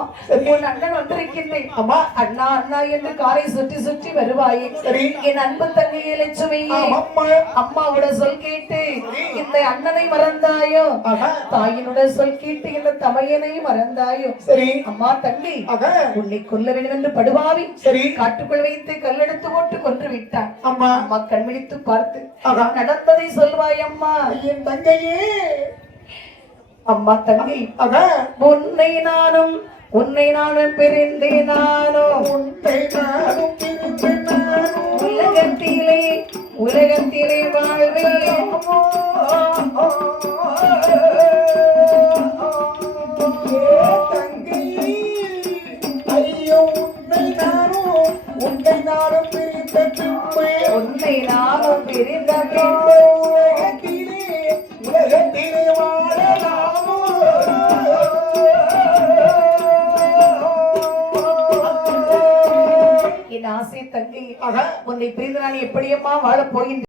அம்மா உன் அண்ணன் வந்திருக்கின்றேன். அம்மா அண்ணா அண்ணா என்று காரை சுற்றி சுற்றி வருவாயே. சரி என் அன்பு தங்கையே லட்சுமி அம்மாவோட சொல் கேட்டு இந்த அண்ணனை மறந்தாயோ, தாயினோட சொல் கேட்டு இந்த தமையனை மறந்தாயோ. சரி அம்மா தங்கை உன்னை கொல்ல வேண்டும் என்று படுவாவி சரி காட்டுக்குள் வைத்து கல்லெடுத்து போட்டு கொன்று விட்டான். அம்மா அம்மா கண் விழித்து பார்த்து நடந்ததை சொல்வாய் அம்மா. என் தங்கையே அம்மா தங்கை உன்னை நானும் பிரிந்தேனானோ, உலகத்திலே வாழ்வேன். உன்னை நானும் பிரிந்த உலகத்திலே வாழலாமோ. என் ஆசை தங்கை உன்னை பிரிந்து நான் எப்படியம்மா வாழப் போகின்றேன்.